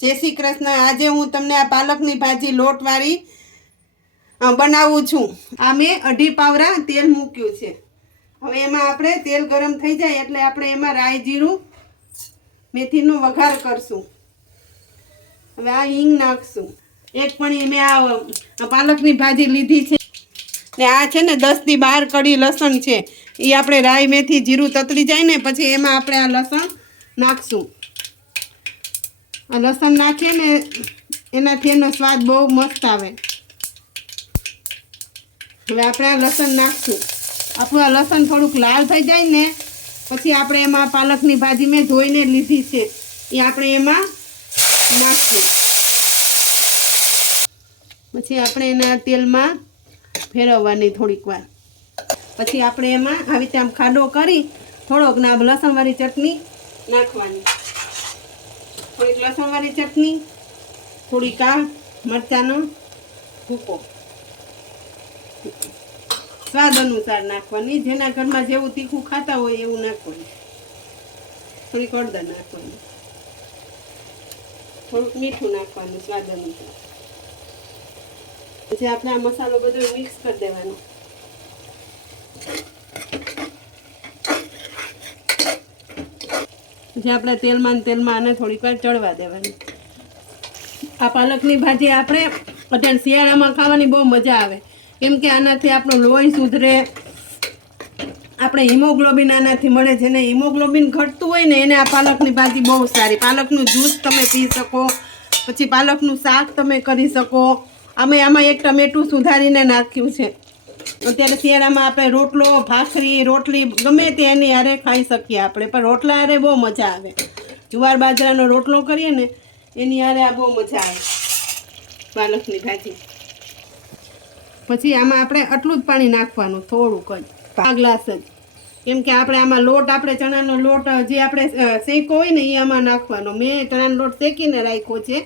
જય શ્રી કૃષ્ણ। આજે હું તમને આ પાલકની ભાજી લોટવાળી બનાવું છું। આ મેં 2.5 પાવરા તેલ મૂક્યું છે। હવે એમાં આપણે તેલ ગરમ થઈ જાય એટલે આપણે એમાં રાઈ જીરું મેથીનો વઘાર કરશું। હવે આ હિંગ નાખશું। એક પણ મેં આ પાલકની ભાજી લીધી છે ને આ છે ને 10 થી 12 કડી લસણ છે। એ આપણે રાઈ મેથી જીરું તતડી જાય ને પછી એમાં આપણે આ લસણ નાખશું। આ લસણ નાખીએ ને એનાથી એનો સ્વાદ બહુ મસ્ત આવે। હવે આપણે આ લસણ નાખશું। આપણું આ લસણ થોડુંક લાલ થઈ જાય ને પછી આપણે એમાં પાલકની ભાજી મેં ધોઈને લીધી છે એ આપણે એમાં નાખશું। પછી આપણે એના તેલમાં ફેરવવાની થોડીક વાર। પછી આપણે એમાં આવી રીતે આમ ખાડો કરી થોડોક ના લસણવાળી ચટણી નાખવાની। થોડીક લસણવાળી ચટણી, થોડીક આ મરચાંનો ભૂકો સ્વાદ અનુસાર નાખવાની। જેના ઘરમાં જેવું તીખું ખાતા હોય એવું નાખવાનું। થોડીક હળદર નાખવાની, થોડુંક મીઠું નાખવાનું સ્વાદ અનુસાર। પછી આપણે આ મસાલો બધો મિક્સ કરી દેવાનો। પછી આપણે તેલમાં આને થોડીક વાર ચડવા દેવાની। આ પાલકની ભાજી આપણે અત્યારે શિયાળામાં ખાવાની બહુ મજા આવે કેમ કે આનાથી આપણું લોહી સુધરે। આપણે હિમોગ્લોબિન આનાથી મળે। જેને હિમોગ્લોબિન ઘટતું હોય ને એને આ પાલકની ભાજી બહુ સારી। પાલકનું જ્યુસ તમે પી શકો, પછી પાલકનું શાક તમે કરી શકો। આમાં એક ટમેટું સુધારીને નાખ્યું છે। અત્યારે શિયાળામાં આપણે રોટલો, ભાખરી, રોટલી ગમે તે એની હારે ખાઈ શકીએ આપણે, પણ રોટલા હારે બહુ મજા આવે। જુવાર બાજરાનો રોટલો કરીએ ને એની હારે આ બહુ મજા આવે પાલકની ભાજી। પછી આમાં આપણે આટલું જ પાણી નાખવાનું, થોડુંક જ, આ ગ્લાસ જ, કેમ કે આપણે આમાં લોટ, આપણે ચણાનો લોટ જે આપણે શેકો હોય ને એ આમાં નાખવાનો। મેં ચણાનો લોટ શેકીને રાખ્યો છે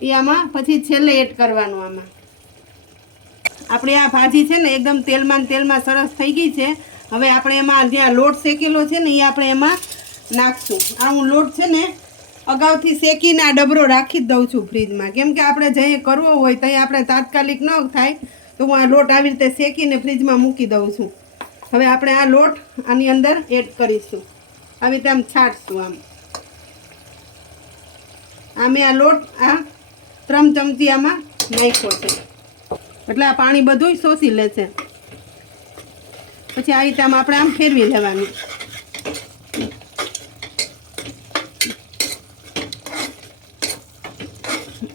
એ આમાં પછી છેલ્લે એડ કરવાનો। આમાં આપણે આ ભાજી છે ને એકદમ તેલમાં સરસ થઈ ગઈ છે। હવે આપણે એમાં જ્યાં લોટ શેકેલો છે ને એ આપણે એમાં નાખશું। આ હું લોટ છે ને અગાઉથી શેકીને આ ડબરો રાખી જ દઉં છું ફ્રીજમાં, કેમ કે આપણે જે કરવો હોય ત્યાં આપણે તાત્કાલિક ન થાય તો હું આ લોટ આવી રીતે શેકીને ફ્રીજમાં મૂકી દઉં છું। હવે આપણે આ લોટ આની અંદર એડ કરીશું, આવી રીતે આમ છાંટશું। મેં આ લોટ 3 ચમચી આમાં નાખ્યો છે એટલે આ પાણી બધું શોષી લેશે। પછી આ રીતે આપણે આમ ફેરવી લેવાનું।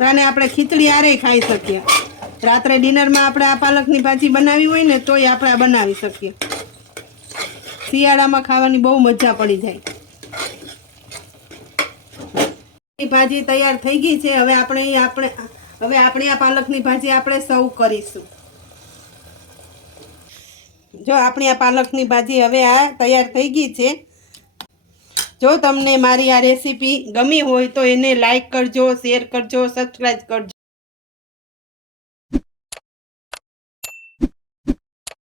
આને આપણે ખીચડી હારે ખાઈ શકીએ। રાત્રે ડિનરમાં આપણે આ પાલકની ભાજી બનાવી હોય ને તોય આપણે બનાવી શકીએ। શિયાળામાં ખાવાની બહુ મજા પડી જાય। ભાજી તૈયાર થઈ ગઈ છે। હવે આપણે આ પાલકની ભાજી આપણે સર્વ કરીશું। જો આપણી આ પાલકની ભાજી હવે આ તૈયાર થઈ ગઈ છે। જો તમને મારી આ રેસીપી ગમી હોય તો એને લાઈક કરજો, શેર કરજો, સબસ્ક્રાઈબ કરજો।